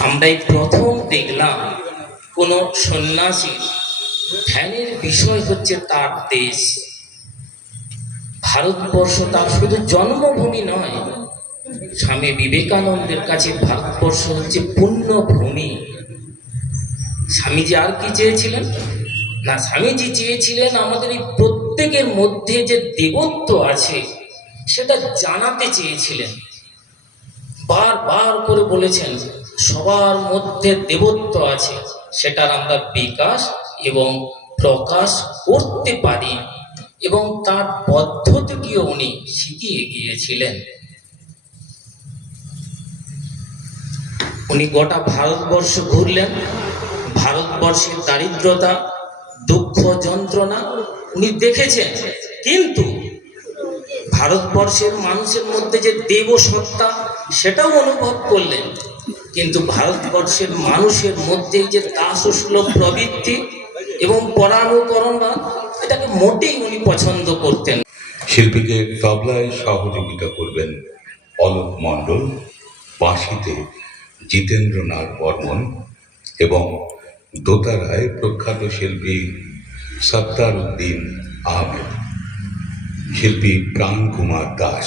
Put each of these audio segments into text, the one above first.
আমরা এই প্রথম দেখলাম কোন সন্ন্যাসীর ধ্যানের বিষয় হচ্ছে তার দেশ। ভারতবর্ষ তার শুধু জন্মভূমি নয়, স্বামী বিবেকানন্দের কাছে ভারতবর্ষ হচ্ছে পুণ্যভূমি। স্বামীজি আর কি চেয়েছিলেন? না, স্বামীজি চেয়েছিলেন আমাদের এই প্রত্যেকের মধ্যে যে দেবত্ব আছে, সেটা জানাতে চেয়েছিলেন। বারবার করে বলেছেন সবার মধ্যে দেবত্ব আছে, সেটার আমরা বিকাশ এবং প্রকাশ করতে পারি। এবং তার পদ্ধতিটিও উনি শিখিয়ে গিয়েছিলেন। উনি গোটা ভারতবর্ষ ঘুরলেন। ভারতবর্ষের দারিদ্রতা, দুঃখ যন্ত্রণা উনি দেখেছেন। কিন্তু ভারতবর্ষের মানুষের মধ্যে যে দেব সত্তা সেটাও অনুভব করলেন। কিন্তু ভারতবর্ষের মানুষের মধ্যে যে দাসসুলভ প্রবৃত্তি এবং পরানুকরণবাদ এটাকে মোটেই উনি পছন্দ করতেন। শিল্পীকে তবলায় সহযোগিতা করবেন অলোক মণ্ডল, বাঁশিতে জিতেন্দ্রনাথ বর্মন এবং দোতারায় প্রখ্যাত শিল্পী সত্তার উদ্দিন আহমেদ শিল্পী প্রাণ কুমার দাস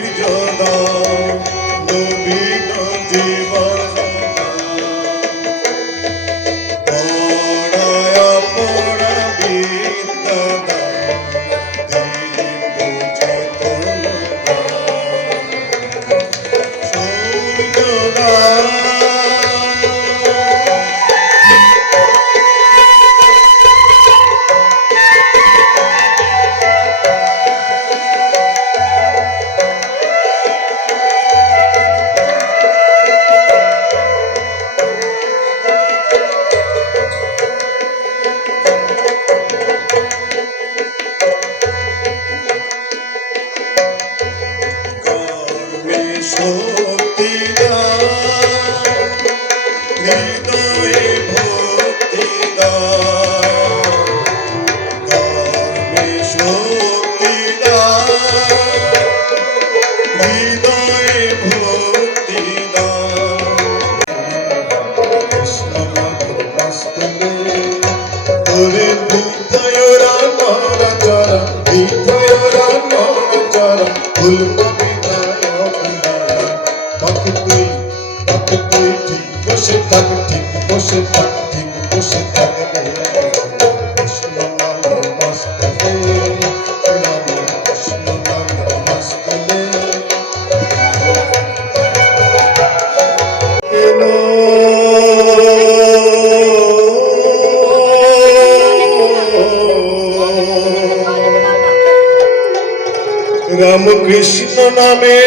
রামকৃষ্ণ নামে।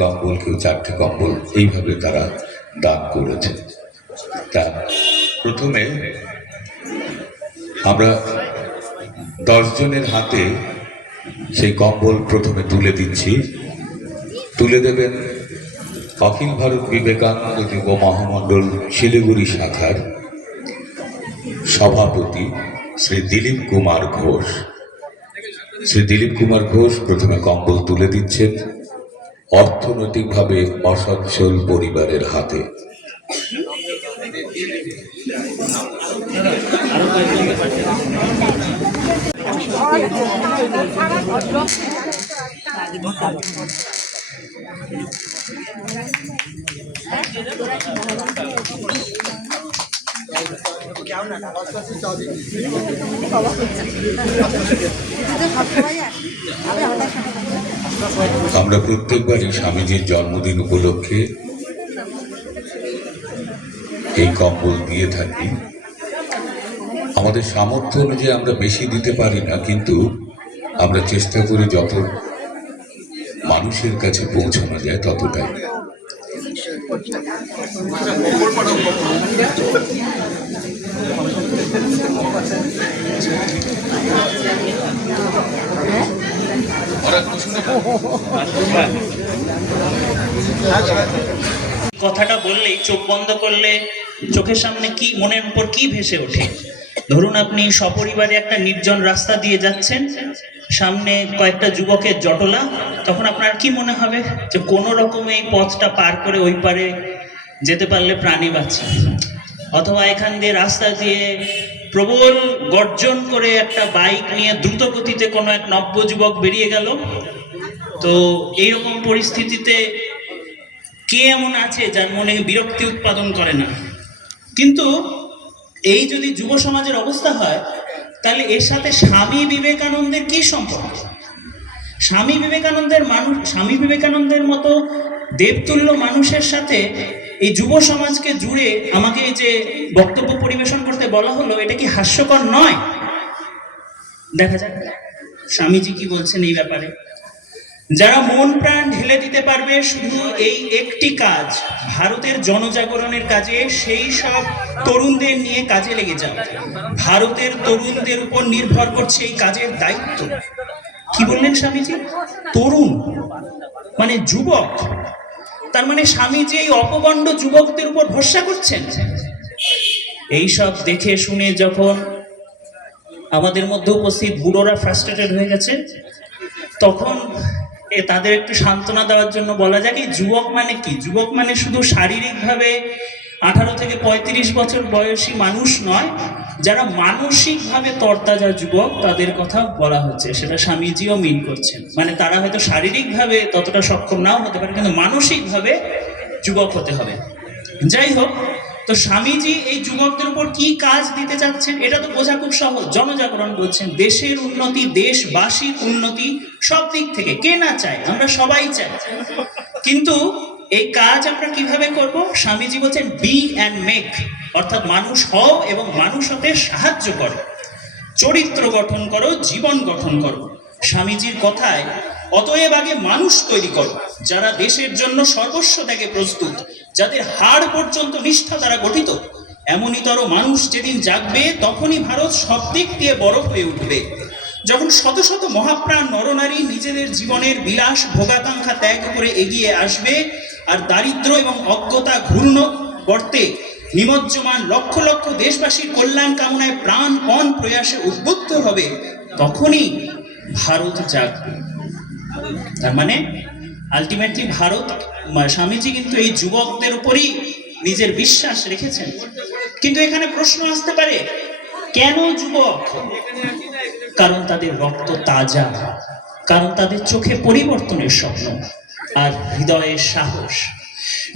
কম্বল কেউ চারটে কম্বল এইভাবে তারা দান করেছে। তা প্রথমে আমরা দশজনের হাতে সেই কম্বল প্রথমে তুলে দিচ্ছি। তুলে দেবেন অখিল ভারত বিবেকানন্দ যুব মহামণ্ডল শিলিগুড়ি শাখার সভাপতি শ্রী দিলীপ কুমার ঘোষ। শ্রী দিলীপ কুমার ঘোষ প্রথমে কম্বল তুলে দিচ্ছেন। অর্থনৈতিকভাবে অসচ্ছল পরিবারের হাতে। আমরা প্রত্যেকবারই স্বামীজির জন্মদিন উপলক্ষে এই কম্বল দিয়ে থাকি। আমাদের সামর্থ্য অনুযায়ী আমরা বেশি দিতে পারি না, কিন্তু আমরা চেষ্টা করি যত মানুষের কাছে পৌঁছানো যায় ততটাই। কথাটা বললেই চোখ বন্ধ করলে চোখের সামনে কি, মনের উপর কি ভেসে ওঠে? ধরুন আপনি সপরিবারে একটা নির্জন রাস্তা দিয়ে যাচ্ছেন, সামনে কয়েকটা যুবকের জটলা, তখন আপনার কি মনে হবে? যে কোনো রকম এই পথটা পার করে ওই পারে যেতে পারলে প্রাণী বাঁচে। অথবা এখান দিয়ে রাস্তা দিয়ে প্রবল গর্জন করে একটা বাইক নিয়ে দ্রুত গতিতে কোনো এক নব্য যুবক বেরিয়ে গেল। তো এইরকম পরিস্থিতিতে কে এমন আছে যার মনে বিরক্তি উৎপাদন করে না? কিন্তু এই যদি যুব সমাজের অবস্থা হয়, তাহলে এর সাথে স্বামী বিবেকানন্দের কি সম্পর্ক? স্বামী বিবেকানন্দের মানুষ স্বামী বিবেকানন্দের মতো দেবতুল্য মানুষের সাথে এই যুব সমাজকে জুড়ে আমাকে যে বক্তব্য পরিবেশন করতে বলা হলো, এটা কি হাস্যকর নয়? দেখা যাক। স্বামীজি কি বলছেন এই ব্যাপারে? যারা মন প্রাণ ঢেলে দিতে পারবে শুধু এই একটি কাজ, ভারতের জনজাগরণের কাজে সেই সব তরুণদের নিয়ে কাজে লেগে যাও। ভারতের তরুণদের উপর নির্ভর করছে এই কাজের দায়িত্ব। কি বললেন স্বামীজি? তরুণ মানে যুবক। তার মানে স্বামীজি এই অপগণ্ড যুবকদের উপর ভরসা করছেন? এই সব দেখে শুনে যখন আমাদের মধ্যে উপস্থিত বুড়োরা ফ্রাস্ট্রেটেড হয়ে গেছে, তখন এ তাদের একটু সান্ত্বনা দেওয়ার জন্য বলা যায় কি যুবক মানে কি? যুবক মানে শুধু শারীরিকভাবে আঠারো থেকে পঁয়ত্রিশ বছর বয়সী মানুষ নয় যারা মানসিকভাবে তরতাজা যুবক, তাদের কথা বলা হচ্ছে। সেটা স্বামীজিও মিন করছেন। মানে তারা হয়তো শারীরিকভাবে ততটা সক্ষম নাও হতে পারে, কিন্তু মানসিকভাবে যুবক হতে হবে। যাই হোক, তো স্বামীজি এই যুবকদের উপর কি কাজ দিতে চাচ্ছেন, এটা তো বোঝা খুব সহজ। জনজাগরণ বলছেন, দেশের উন্নতি, দেশবাসীর উন্নতি সব দিক থেকে। কে না চায়? আমরা সবাই চাই। কিন্তু এই কাজ আমরা কীভাবে করব? স্বামীজি বলছেন বি অ্যান্ড মেক অর্থাৎ মানুষ হও এবং মানুষ হতে সাহায্য করো। চরিত্র গঠন করো, জীবন গঠন করো। স্বামীজির কথায়, অতএব আগে মানুষ তৈরি করো, যারা দেশের জন্য সর্বস্ব ত্যাগে প্রস্তুত, যাদের হাড় পর্যন্ত নিষ্ঠা দ্বারা গঠিত। এমনইতর মানুষ যেদিন জাগবে, তখনই ভারত সব দিক দিয়ে বড় হয়ে উঠবে। যখন শত শত মহাপ্রাণ নরনারী নিজেদের জীবনের বিলাস ভোগাকাঙ্ক্ষা ত্যাগ করে এগিয়ে আসবে আর দারিদ্র এবং অজ্ঞতা ঘূর্ণ গর্তে নিমজ্জমান লক্ষ লক্ষ দেশবাসীর কল্যাণ কামনায় প্রাণপণ প্রয়াসে উদ্বুদ্ধ হবে তখনই ভারত জাগবে। তার মানে আলটিমেটলি ভারত স্বামীজি কিন্তু এই যুবকদের উপরই নিজের বিশ্বাস রেখেছেন। কিন্তু এখানে প্রশ্ন আসতে পারে, কেন যুবক? কারণ তাদের রক্ত তাজা, কারণ তাদের চোখে পরিবর্তনের স্বপ্ন। আর হৃদয়ের সাহস।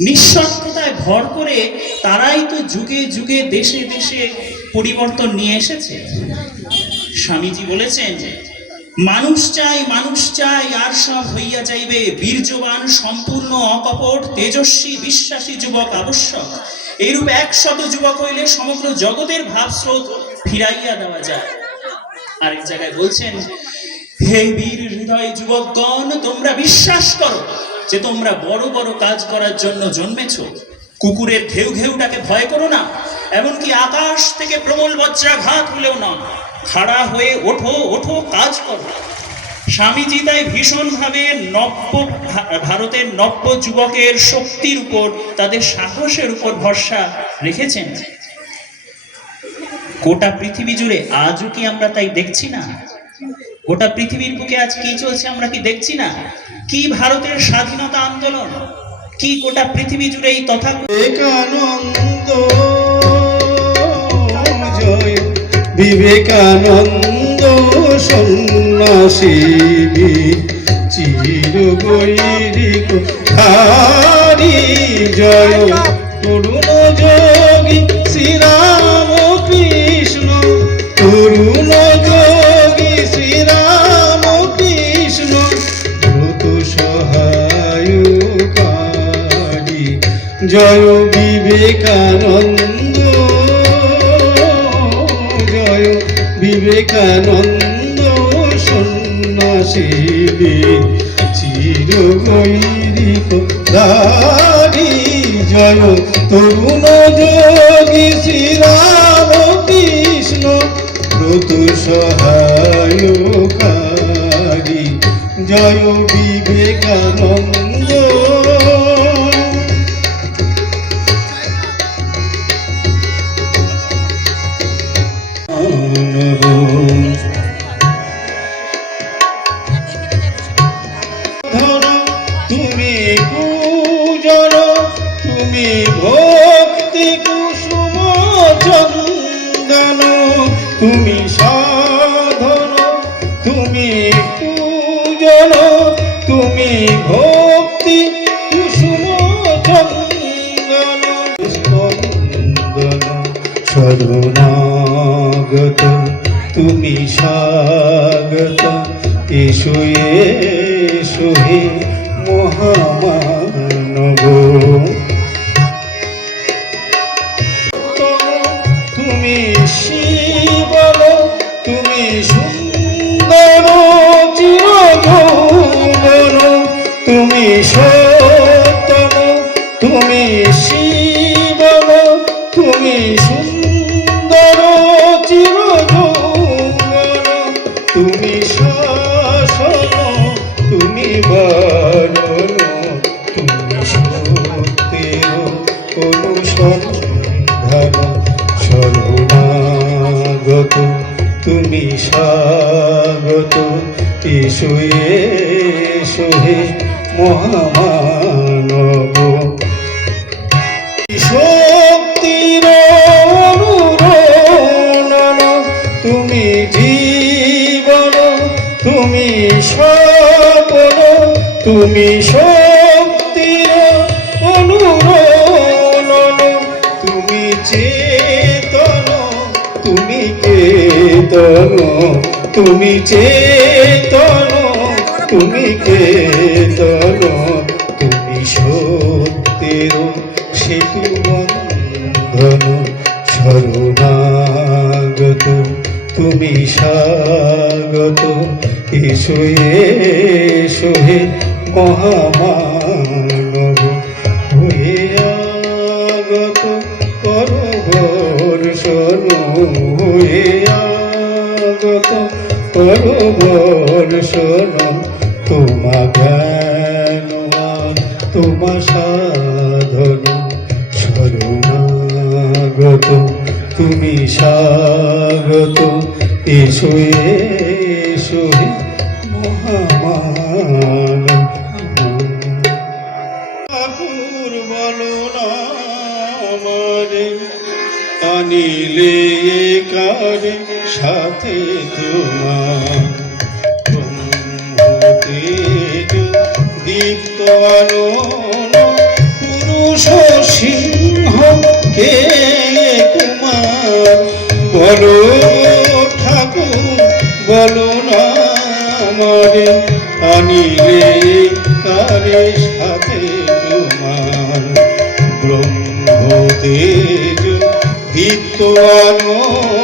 নিঃস্বার্থতায় ভর করে তারাই তো যুগে যুগে দেশে দেশে পরিবর্তন নিয়ে এসেছে। স্বামীজি বলেছেন যে মানুষ চাই মানুষ চাই, আর সব হইয়া যাইবে। বীর্যবান, সম্পূর্ণ, অকপট, তেজস্বী, বিশ্বাসী যুবক আবশ্যক। এইরূপ একশত যুবক হইলে সমগ্র জগতের ভাবস্রোত ফিরাইয়া দেওয়া যায়। আরেক জায়গায় বলছেন হে বীর হৃদয় যুবকগণ, তোমরা বিশ্বাস করো যে তোমরা বড় বড় কাজ করার জন্য জন্মেছ। কুকুরের ঘেউ ঘেউটাকে ভয় করো না, এমনকি আকাশ থেকে প্রবল বজ্রাঘাত হলেও না খাড়া হয়ে ওঠো ওঠো, কাজ করো। স্বামীজি তাই ভীষণভাবে নব্য ভারতের নব্য যুবকের শক্তির উপর, তাদের সাহসের উপর ভরসা রেখেছেন। গোটা পৃথিবী জুড়ে আজও কি আমরা তাই দেখছি না? গোটা পৃথিবীর বুকে আজ কি চলছে আমরা কি দেখছি না? কি ভারতের স্বাধীনতা আন্দোলন? কি গোটা পৃথিবী জুড়ে এই তথা বিবেকানন্দ জয়। বিবেকানন্দ সন্ন্যাসী চির গৈরিক জয়। তরুণ যোগী শ্রীরাম। জয় বিবেকানন্দ জয় বিবেকানন্দ সন্ন্যাসীদের চির গৈরিক দারি জয় তরুণ যোগী শ্রীরাম কৃষ্ণ, ব্রত সহায়কারী, জয় বিবেকানন্দ। শরণাগত তুমি স্বাগত। এসো এসো হে মহামানব এসো হে মহামানব শক্তির তুমি জীবন, তুমি স্বপন তুমি শক্তির অনুরণন তুমি চেতন, তুমি কেতন। তুমি চেতন, তুমি কেতন তুমি সত্যের সেতু বন্ধন, শরণাগত, তুমি স্বাগত। এসো এসো মহামানব, হয়ে আগত পরবর্ষণ হয়ে আগত পরবর্ষণ তোমা জ্ঞান তোমা সাধন শরণাগত তুমি স্বাগত। এসো এসো মহামান আনিলে কারে? সাথে তোমার দীপ্ত পুরুষ সিংহ, কে কুমার? বলো ঠাকুর, বলো না আমারে আনিলে কারে সাথে তোমার ব্রহ্মতেজ দীপ্ত আনন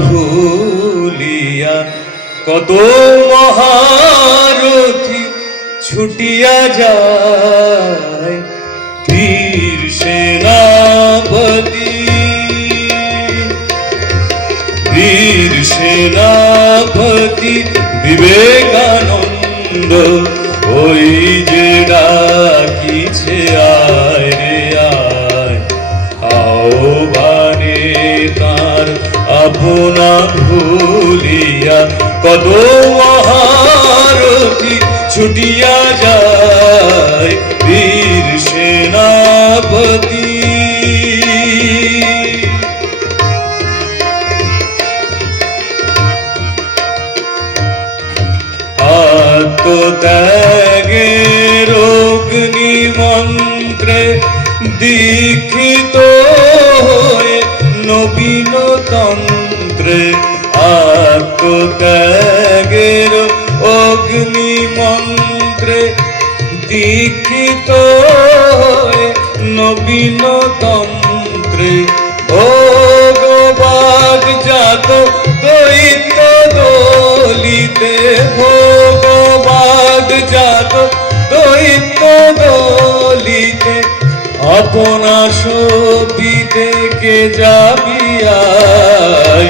ভুলিয়া কত মহারথী ছুটিয়া যায়। কত মহারথী ছুটিয়া যায় বীর সেনাপতি। আত্মত্যাগের অগ্নি মন্ত্রে দীক্ষিত হয়ে নবীন তন্ত্রে আত্মত্যাগের অগ্নি মন্ত্রে দীক্ষিত নবীন তন্ত্রে ভগবাদ জাত দৈত্য দলিতে ভগবাদ জাত দৈত্য দলিতে আপনা সপিতে কে যাবিয়ায়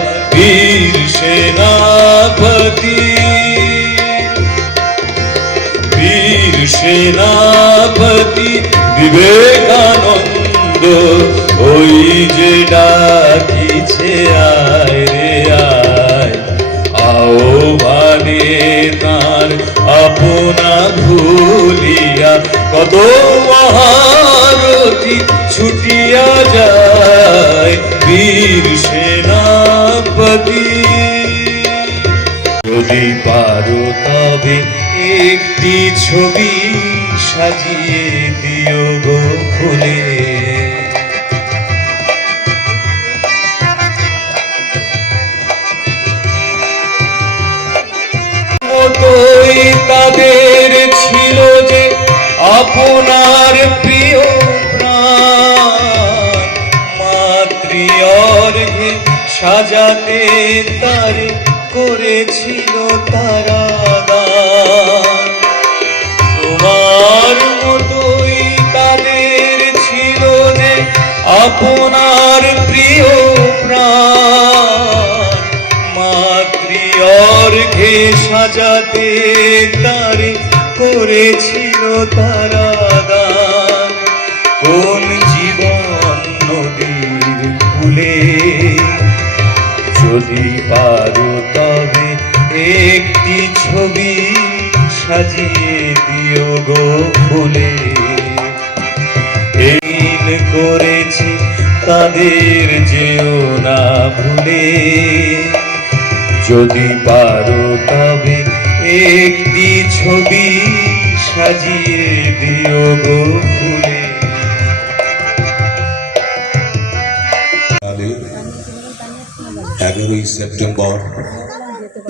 বিবেকানন্দ ওই যে ডাকিছে, আয় রে আয়। আহ্বানে তার আপনা ভুলিয়া কত মহারথী ছুটিয়া যায় বীর সেনাপতি। যদি পারো তবে একটি ছবি সাজিয়ে আপনার প্রিয় প্রাণ, মাতৃঅর্ঘে সাজাতে তারে করেছিল তারা দান। কোন জীবন নদীর ফুলে যদি পারো তবে একটি ছবি সাজিয়ে দিও গো ফুলে। তাদের যেও না ভুলে। যদি পারো তবে একটি ছবি সাজিয়ে দিও গো ফুলে। এগারোই সেপ্টেম্বর,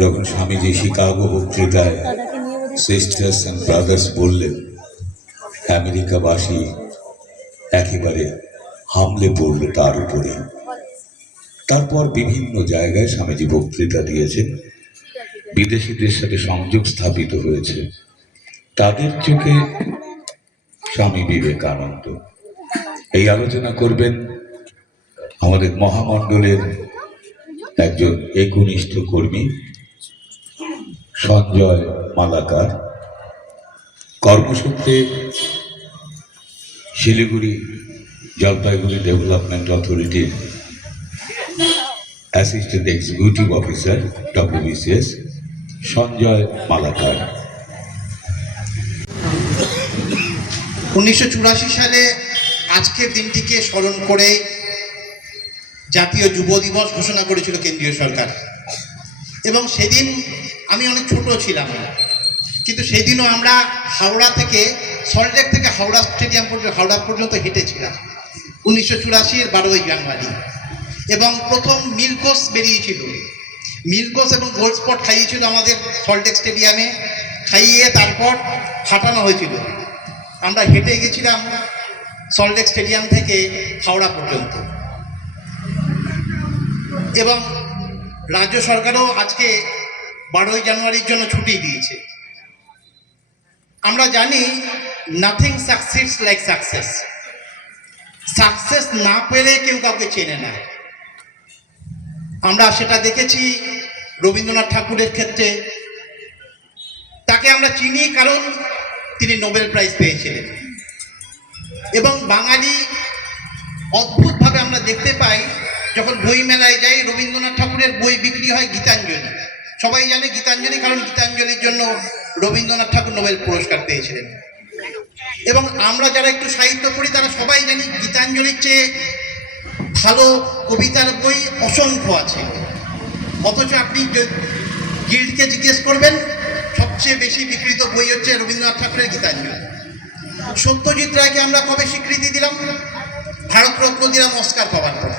যখন স্বামীজি শিকাগো বক্তৃতায় সিস্টার্স অ্যান্ড ব্রাদার্স বললেন, আমেরিকাবাসী, একেবারে হামলে পড়ল তার উপরে। তারপর বিভিন্ন জায়গায় স্বামীজি বক্তৃতা দিয়েছেন। বিদেশিদের সাথে সংযোগ স্থাপিত হয়েছে। তাদের চোখে স্বামী বিবেকানন্দ। এই আলোচনা করবেন আমাদের মহামণ্ডলের একজন একনিষ্ঠ কর্মী, সঞ্জয় মালাকার। কর্মসূত্রে শিলিগুড়ি জলপাইগুড়ি ডেভেলপমেন্ট অথরিটির assistant executive officer WBCS Sanjay Malakar. উনিশশো চুরাশি সালে আজকের দিনটিকে স্মরণ করে জাতীয় যুব দিবস ঘোষণা করেছিল কেন্দ্রীয় সরকার। এবং সেদিন আমি অনেক ছোট ছিলাম, কিন্তু সেই দিনও আমরা হাওড়া থেকে, সল্টলেক থেকে হাওড়া স্টেডিয়াম পর্যন্ত, হাওড়া পর্যন্ত হেঁটেছিলাম। উনিশশো চুরাশির বারোই জানুয়ারি। এবং প্রথম মিল্কোস বেরিয়েছিল। মিল্কোস এবং গোল্ড স্পট খাইয়েছিল আমাদের সল্টেক স্টেডিয়ামে। খাইয়ে তারপর হাঁটানো হয়েছিল। আমরা হেঁটে গেছিলাম সল্টেক স্টেডিয়াম থেকে হাওড়া পর্যন্ত। এবং রাজ্য সরকারও আজকে বারোই জানুয়ারির জন্য ছুটি দিয়েছে। আমরা জানি nothing succeeds like success success না পেলে কেউ কাউকে চেনে না। আমরা সেটা দেখেছি রবীন্দ্রনাথ ঠাকুরের ক্ষেত্রে। তাকে আমরা চিনি কারণ তিনি নোবেল প্রাইজ পেয়েছিলেন। এবং বাঙালি অদ্ভুতভাবে আমরা দেখতে পাই, যখন বই মেলায় যাই, রবীন্দ্রনাথ ঠাকুরের বই বিক্রি হয় গীতাঞ্জলি। সবাই জানে গীতাঞ্জলি কারণ গীতাঞ্জলির জন্য রবীন্দ্রনাথ ঠাকুর নোবেল পুরস্কার পেয়েছিলেন। এবং আমরা যারা একটু সাহিত্য পড়ি, তারা সবাই জানি গীতাঞ্জলির চেয়ে ভালো কবিতার বই অসংখ্য আছে। অথচ আপনি গিল্ডকে জিজ্ঞেস করবেন, সবচেয়ে বেশি বিকৃত বই হচ্ছে রবীন্দ্রনাথ ঠাকুরের গীতাঞ্জলি। সত্যজিৎ রায়কে আমরা কবে স্বীকৃতি দিলাম? ভারতরত্ন দিলাম অস্কার পাওয়ার পর।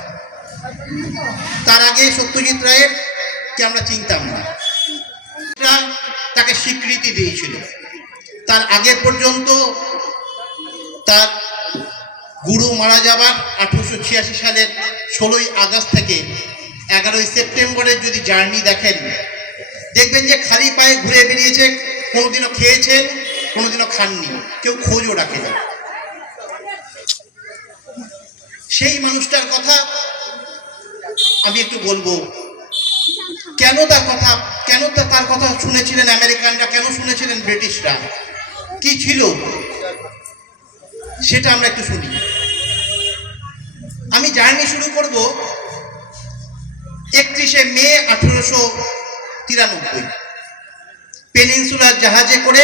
তার আগে সত্যজিৎ রায়ের কে আমরা চিনতাম না। তাকে স্বীকৃতি দিয়েছিল। তার আগে পর্যন্ত তার গুরু মারা যাবার আঠারোশো ছিয়াশি সালের ষোলোই আগস্ট থেকে এগারোই সেপ্টেম্বরের যদি জার্নি দেখেন, দেখবেন যে খালি পায়ে ঘুরে বেরিয়েছে, কোনোদিনও খেয়েছেন, কোনোদিনও খাননি, কেউ খোঁজও রাখেনি। সেই মানুষটার কথা আমি একটু বলব। কেন তার কথা, কেন তার কথা শুনেছিলেন আমেরিকানরা, কেন শুনেছিলেন ব্রিটিশরা? কি ছিল? সেটা আমরা একটু শুনি। আমি জার্নি শুরু করব একত্রিশে মে আঠেরোশো তিরানব্বই। পেনিনসুলার জাহাজে করে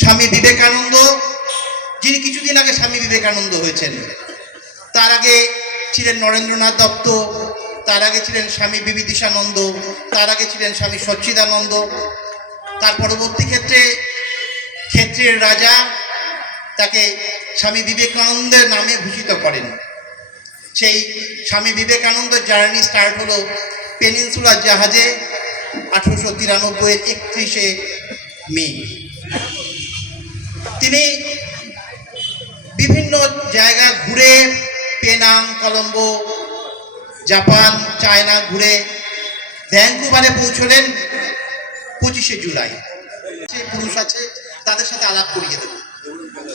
স্বামী বিবেকানন্দ, যিনি কিছুদিন আগে স্বামী বিবেকানন্দ হয়েছেন, তার আগে ছিলেন নরেন্দ্রনাথ দত্ত, তার আগে ছিলেন স্বামী বিবিদিশানন্দ তার আগে ছিলেন স্বামী সচ্চিদানন্দ। তার পরবর্তী ক্ষেত্রে ক্ষেত্রের রাজা স্বামী বিবেকানন্দের নামে ভূষিত করেন। সেই স্বামী বিবেকানন্দ জার্নি স্টার্ট হলো পেনিনসুলার জাহাজে আঠেরোশো তিরানব্বইয়ের একত্রিশে মে। তিনি বিভিন্ন জায়গা ঘুরে পেনাং, কলম্বো, জাপান, চায়না ঘুরে ভ্যাঙ্কুভারে পৌঁছলেন পঁচিশে জুলাই। পুরুষ আছে, তাদের সাথে আলাপ করিয়ে দেব।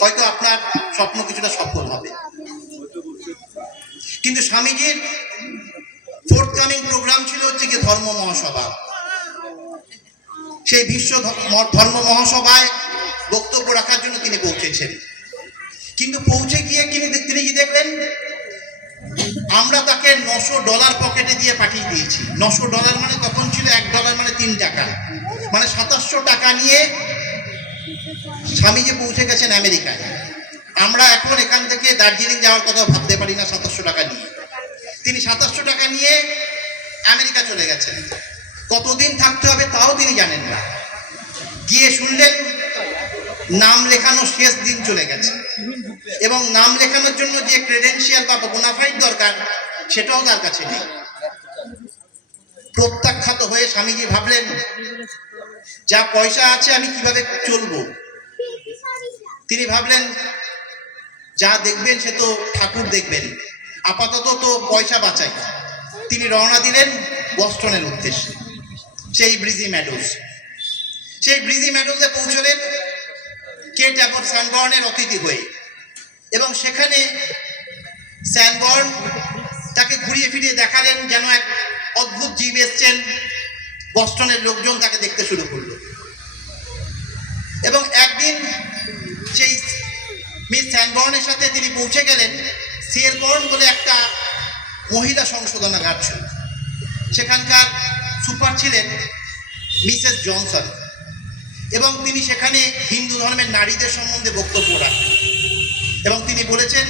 হয়তো আপনার স্বপ্ন কিছুটা সফল হবে। কিন্তু স্বামীজির ফোর্থ কামিং প্রোগ্রাম ছিল হচ্ছে কি ধর্ম মহাসভা। সেই বিশ্ব ধর্ম মহাসভায় বক্তব্য রাখার জন্য তিনি পৌঁছেছেন। কিন্তু পৌঁছে গিয়ে তিনি তিনি কি দেখলেন? আমরা তাকে নশো ডলার পকেটে দিয়ে পাঠিয়ে দিয়েছি। নশো ডলার মানে তখন ছিল এক ডলার মানে তিন টাকা। মানে সাতাশশো টাকা নিয়ে স্বামীজি পৌঁছে গেছেন আমেরিকায়, আমরা এখন এখান থেকে দার্জিলিং যাওয়ার কথা ভাবতে পারি না সাতাশশো টাকা নিয়ে। তিনি সাতাশশো টাকা নিয়ে আমেরিকা চলে গেছেন। কতদিন থাকতে হবে তাও তিনি জানেন না। গিয়ে শুনলেন নাম লেখানো শেষ দিন চলে গেছে। এবং নাম লেখানোর জন্য যে ক্রেডেন্সিয়াল বা বোনাফাইড দরকার, সেটাও তার কাছে নেই। প্রত্যাখ্যাত হয়ে স্বামীজি ভাবলেন, যা পয়সা আছে আমি কীভাবে চলবো? তিনি ভাবলেন, যা দেখবেন সে তো ঠাকুর দেখবেন। আপাতত তো পয়সা বাঁচাই। তিনি রওনা দিলেন বস্টনের উদ্দেশ্যে, সেই ব্রিজি ম্যাডোস সেই ব্রিজি ম্যাডোসে পৌঁছলেন কে ট্যাপর স্যানবর্নের অতিথি হয়ে এবং সেখানে স্যানবর্ন তাকে ঘুরিয়ে ফিরিয়ে দেখালেন যেন এক অদ্ভুত জীব এসছেন বস্টনের লোকজন তাকে দেখতে শুরু করল। এবং একদিন সেই মিস স্যানবর্নের সাথে তিনি পৌঁছে গেলেন সিয়েরবর্ন বলে একটা মহিলা সংশোধনাগার ছিল। সেখানকার সুপার ছিলেন মিসেস জনসন এবং তিনি সেখানে হিন্দু ধর্মের নারীদের সম্বন্ধে বক্তব্য রাখেন। এবং তিনি বলেছেন,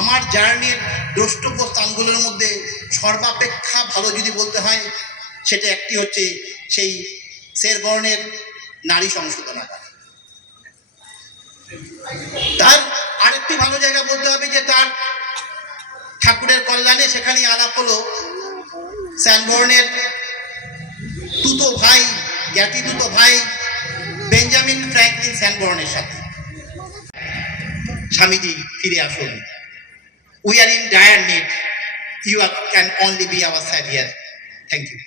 আমার জার্নির দ্রষ্টব্য স্থানগুলোর মধ্যে সর্বাপেক্ষা ভালো যদি বলতে হয়, সেটা একটি হচ্ছে সেই শেরবর্ণের নারী সংশোধনাগার। তার আরেকটি ভালো জায়গা বলতে হবে যে তার ঠাকুরের কল্যাণে সেখানে আলাপ হলো। স্যানবর্নের দুটো ভাই, জ্ঞাতি দুটো ভাই, বেঞ্জামিন ফ্র্যাঙ্কলিন স্যানবর্নের সাথে। স্বামীজি ফিরে আসুন। We are in dire need you are can only be our saviour thank you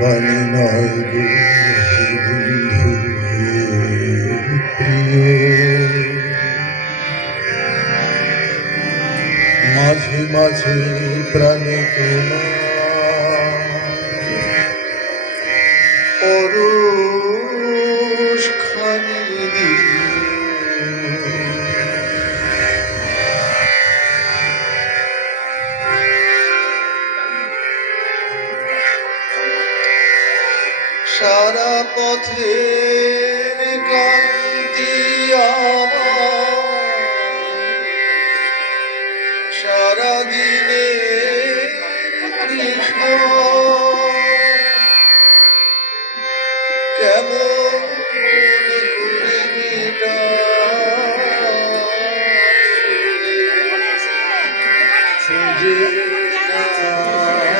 বাণী নয় মাঝে মাঝে প্রাণে তোমার Regina.